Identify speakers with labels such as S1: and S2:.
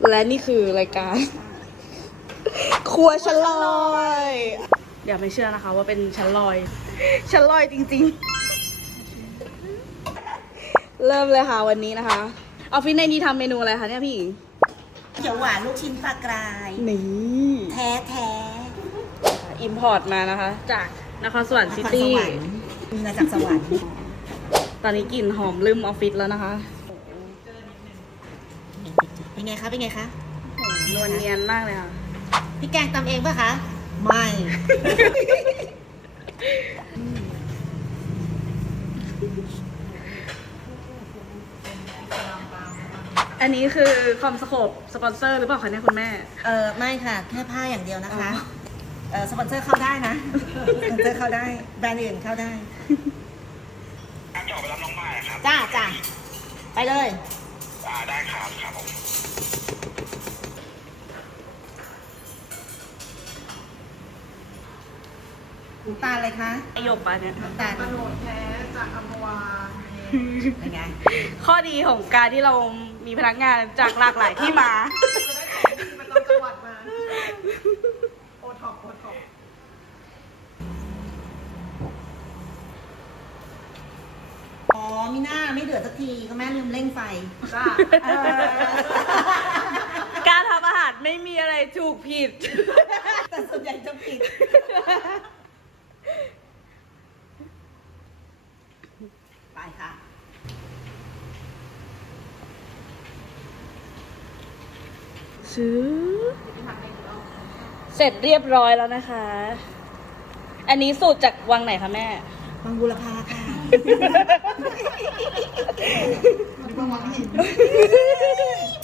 S1: และนี่คือรายการ ครัวชั้นลอยอย่าไม่เชื่อนะคะว่าเป็นชั้นลอยชั้นลอยจริงๆเริ่มเลยค่ะวันนี้นะคะออฟฟิศในนี้ทำเมนูอะไรคะเนี่ยพี่หญิง
S2: เขียวหวานลูกชิ้นปลากราย
S1: นี่
S2: แท้
S1: อิมพอร์ตมานะคะ จากนครสวรรค์ซิ
S2: นคร
S1: ตี้
S2: สวรรค์มาจากสวรรค์
S1: ตอนนี้กลิ่นหอมลืมออฟฟิศแล้วนะคะ
S2: เป็นไงคะเป็นไงคะ
S1: นวลเนียนมากเลยค่ะ
S2: พี่แกงตำเองป่ะคะไม่
S1: อันนี้คือคอมสโคปสปอนเซอร์หรือเปล่าคะเนี่ยคุณแม่
S2: ไม่ค่ะแค่ผ้าอย่างเดียวนะคะ
S1: อ๋อ
S2: สปอนเซอร์เข้าได้นะสปอนเซอร์เข้าได้แบรนด์อื่นเข้าได้จะออกไปรับน้องบ่ายครับจ้าไปเลยได้ครับผมน้ำตาลอะไรคะ
S1: ประโยคปะเนี่ย
S2: น้ำตาล
S3: โหดแท้จากอัมพวา
S2: เป็นไง
S1: ข้อดีของการที่เรามีพนักงานจากหลากหลายที่มา
S3: จะได้ของดีมาตามจังหวัดมา โอท็อป
S2: อ๋อมีหน้าไม่เดือดสักทีก็แม่ลืมเร่งไฟ
S3: จ้า
S1: การทำอาหารไม่มีอะไรถูกผิด
S2: แต่ส่วนใหญ่จะผิดไปค่ะ
S1: ซื้อเสร็จเรียบร้อยแล้วนะคะ อันนี้สูตรจากวังไหนคะแม่
S2: บางบุรพาค่ะ
S3: หรือบางวังหิน